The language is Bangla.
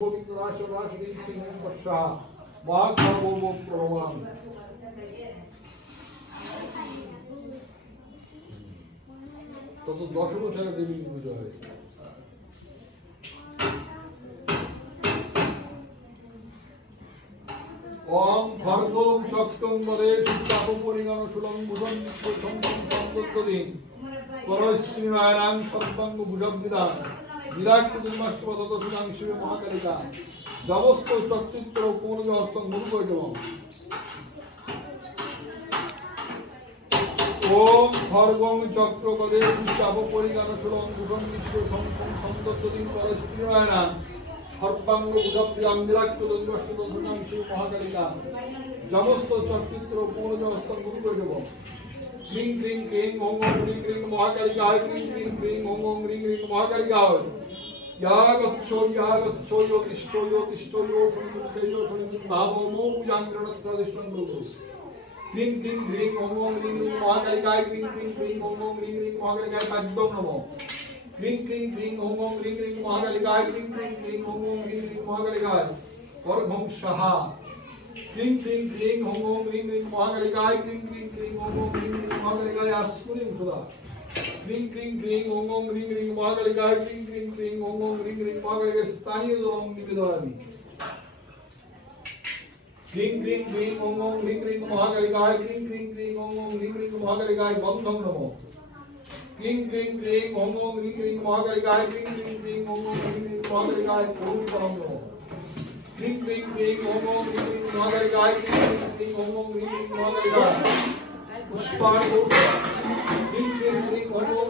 তত দশবছরে দেবী পুজো হয়। ওম খর্গম সপ্তম পদে সুতাপরিগণ সুলং ভূষণ সম্পত্তিদিন পরস্ত্রীনারায়ণ সর্বাঙ্গ ভুজবিদান বিরাট সুদাং শিবে মহাকালিকা জবস্ত চচ্চিত্র পৌরজ হস্তং মুরুকৈজম। ওম খর্গম চক্রপদে সুতাপরিগণ সুলং ভূষণ সম্পত্তিদিন পরস্ত্রীনারায়ণ সর্বাঙ্গ ভুজবিদান বিরাট সুদাং শিবে মহাকালিকা জবস্ত চচ্চিত্র পৌরজ হস্তং মুরুকৈজম। क्लीं क्लीं क्लीं ओम ओम क्लीं क्लीं महाकालिकाय क्लीं क्लीं क्लीं ओम ओम क्लीं क्लीं महाकालिकाय यागच्छो योतिष्ठो संयुक्तेयो भावो मो पूजांगरणस्त्रदिष्टं गुरु। क्लीं क्लीं क्लीं ओम ओम क्लीं क्लीं महाकालिकाय क्लीं क्लीं क्लीं ओम ओम क्लीं क्लीं महाकालिकाय पाद्यं नमो। क्लीं क्लीं क्लीं ओम ओम क्लीं क्लीं महाकालिकाय क्लीं क्लीं क्लीं ओम ओम क्लीं क्लीं महाकालिकाय वर्धं स्वाहा। क्लीं क्लीं क्लीं ओम ओम क्लीं क्लीं महाकालिकाय क्लीं क्लीं क्लीं ओम ओम क्लीं क्लीं महाकालिकाय अस्फुरिं सुधा। क्लीं क्लीं क्लीं ओम ओम क्लीं क्लीं महाकालिकाय क्लीं क्लीं क्लीं ओम ओम क्लीं क्लीं महाकालिकाय स्थानीय जलम निवेदयामि। क्लीं क्लीं क्लीं ओम ओम क्लीं क्लीं महाकालिकाय क्लीं क्लीं क्लीं ओम ओम क्लीं क्लीं महाकालिकाय बन्धं नमो। क्लीं क्लीं क्लीं ओम ओम क्लीं क्लीं महाकालिकाय क्लीं क्लीं क्लीं ओम ओम क्लीं क्लीं महाकालिकाय करुणा नमो। क्लीं क्लीं क्लीं ओम ओम क्लीं क्लीं महाकालिकाय क्लीं क्लीं क्लीं ओम ओम क्लीं क्लीं महाकालिकाय पुष्पाणि क्लीं क्लीं क्लीं ओम ओम